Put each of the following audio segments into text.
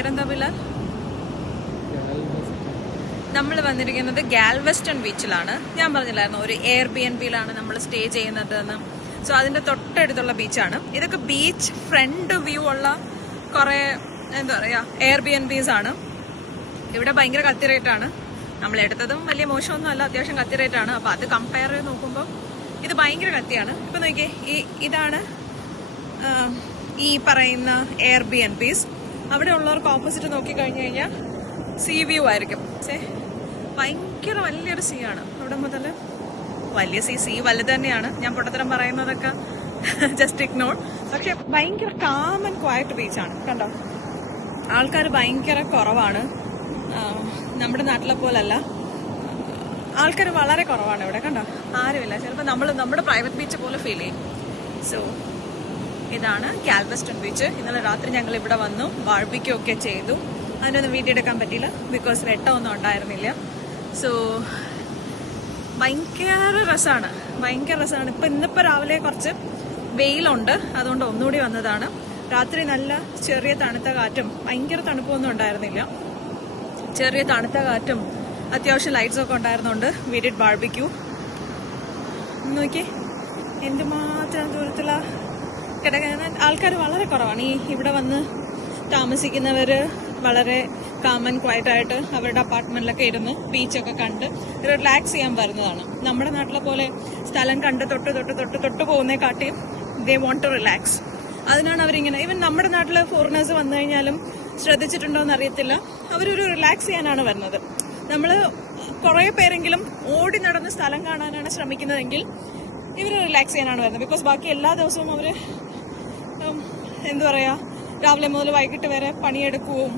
പേരെന്താ ബിലാൽ? നമ്മൾ വന്നിരിക്കുന്നത് ഗാൽവെസ്റ്റൺ ബീച്ചിലാണ്. ഞാൻ പറഞ്ഞില്ലായിരുന്നു ഒരു എയർബിഎൻബിയിലാണ് നമ്മൾ സ്റ്റേ ചെയ്യുന്നത് എന്ന്. സോ അതിന്റെ തൊട്ടടുത്തുള്ള ബീച്ചാണ്. ഇതൊക്കെ ബീച്ച് ഫ്രണ്ട് വ്യൂ ഉള്ള കുറെ എന്താ പറയാ എയർബിഎൻബീസ് ആണ്. ഇവിടെ ഭയങ്കര കത്തി റേറ്റാണ്. നമ്മൾ എടുത്തതും വലിയ മോശമൊന്നും അല്ല, അത്യാവശ്യം കത്തി റേറ്റാണ്. അപ്പൊ അത് കമ്പയർ ചെയ്ത് നോക്കുമ്പോൾ ഇത് ഭയങ്കര കത്തിയാണ്. ഇപ്പൊ നോക്കിയേ, ഇതാണ് ഈ പറയുന്ന എയർബിഎൻബീസ്. അവിടെ ഉള്ളവർക്ക് ഓപ്പോസിറ്റ് നോക്കി കഴിഞ്ഞു കഴിഞ്ഞാൽ സീ വ്യൂ ആയിരിക്കും. ഭയങ്കര വലിയൊരു സീ ആണ് അവിടെ മുതൽ. വലിയ സീ വലുത് തന്നെയാണ്. ഞാൻ പൊട്ടത്തരം പറയുന്നതൊക്കെ ജസ്റ്റ് ഇഗ്നോർ. പക്ഷെ ഭയങ്കര കാം ആൻഡ് ക്വയറ്റ് ബീച്ചാണ്. കണ്ടോ, ആൾക്കാർ ഭയങ്കര കുറവാണ്. നമ്മുടെ നാട്ടിലെ പോലല്ല, ആൾക്കാർ വളരെ കുറവാണ് ഇവിടെ. കണ്ടോ, ആരുമില്ല. ചിലപ്പോൾ നമ്മുടെ പ്രൈവറ്റ് ബീച്ച് പോലെ ഫീൽ ചെയ്യും. സോ ഇതാണ് ഗാൽവെസ്റ്റൺ ബീച്ച്. ഇന്നലെ രാത്രി ഞങ്ങൾ ഇവിടെ വന്നു, ബാർബിക്യൂ ഒക്കെ ചെയ്തു. അതിനൊന്നും വീഡിയോ എടുക്കാൻ പറ്റിയില്ല, ബിക്കോസ് വെട്ടമൊന്നും ഉണ്ടായിരുന്നില്ല. സോ ഭയങ്കര രസമാണ്. ഇന്നിപ്പോൾ രാവിലെ കുറച്ച് വെയിലുണ്ട്, അതുകൊണ്ട് ഒന്നുകൂടി വന്നതാണ്. രാത്രി നല്ല ചെറിയ തണുത്ത കാറ്റും, ഭയങ്കര തണുപ്പൊന്നും ഉണ്ടായിരുന്നില്ല, ചെറിയ തണുത്ത കാറ്റും അത്യാവശ്യം ലൈറ്റ്സ് ഒക്കെ ഉണ്ടായിരുന്നുകൊണ്ട് വി ഡിഡ് ബാർബിക്യൂ. നോക്കി എന്തുമാത്രം ദൂരത്തില കിടക്കാൻ. ആൾക്കാർ വളരെ കുറവാണ്. ഇവിടെ വന്ന് താമസിക്കുന്നവര് വളരെ കാമൻ ക്വയറ്റ് ആയിട്ട് അവരുടെ അപ്പാർട്ട്മെന്റിലൊക്കെ ഇരുന്ന് ബീച്ചൊക്കെ കണ്ട് റിലാക്സ് ചെയ്യാൻ വരുന്നതാണ്. നമ്മുടെ നാട്ടിലെ പോലെ സ്ഥലം കണ്ട് തൊട്ട് പോകുന്നേ കാട്ടിയും ദേ വോണ്ട് ടു റിലാക്സ്. അതിനാണ് അവരിങ്ങനെ. ഈവൻ നമ്മുടെ നാട്ടിൽ ഫോറിനേഴ്സ് വന്നു കഴിഞ്ഞാലും ശ്രദ്ധിച്ചിട്ടുണ്ടോ എന്ന് അറിയത്തില്ല, അവരൊരു റിലാക്സ് ചെയ്യാനാണ് വരുന്നത്. നമ്മൾ കുറെ പേരെങ്കിലും ഓടി നടന്ന് സ്ഥലം കാണാനാണ് ശ്രമിക്കുന്നതെങ്കിൽ ഇവർ റിലാക്സ് ചെയ്യാനാണ് വരുന്നത്. ബിക്കോസ് ബാക്കി എല്ലാ ദിവസവും അവര് എന്താ പറയാ, രാവിലെ മുതൽ വൈകിട്ട് വരെ പണിയെടുക്കുകയും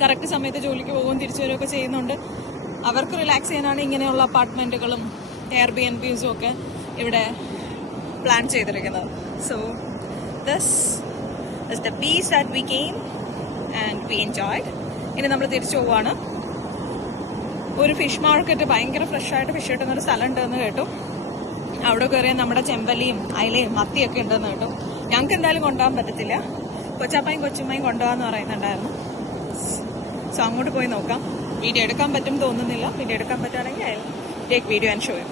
കറക്റ്റ് സമയത്ത് ജോലിക്ക് പോവുകയും തിരിച്ചു വരികയൊക്കെ ചെയ്യുന്നുണ്ട്. അവർക്ക് റിലാക്സ് ചെയ്യാനാണ് ഇങ്ങനെയുള്ള അപ്പാർട്ട്മെന്റുകളും എയർബിഎൻബിയും ഒക്കെ ഇവിടെ പ്ലാൻ ചെയ്തിരിക്കുന്നത്. So this is the beach that we came and we enjoyed. ഇനി നമ്മൾ തിരിച്ചു പോവാണ്. ഒരു ഫിഷ് മാർക്കറ്റ്, ഭയങ്കര ഫ്രഷ് ആയിട്ട് ഫിഷ് കിട്ടുന്ന ഒരു സ്ഥലം ഉണ്ടെന്ന് കേട്ടു. അവിടെ കയറിയാൽ നമ്മുടെ ചെമ്പല്ലിയും അയലയും മത്തിയൊക്കെ ഉണ്ടെന്ന് കേട്ടു. ഞങ്ങൾക്ക് എന്തായാലും കൊണ്ടുപോകാൻ പറ്റത്തില്ല, കൊച്ചാപ്പായും കൊച്ചുമ്മയും കൊണ്ടുപോകാന്ന് പറയുന്നുണ്ടായിരുന്നു. സോ അങ്ങോട്ട് പോയി നോക്കാം. വീഡിയോ എടുക്കാൻ പറ്റും തോന്നുന്നില്ല. വീഡിയോ എടുക്കാൻ പറ്റുകയാണെങ്കിൽ take video and show you.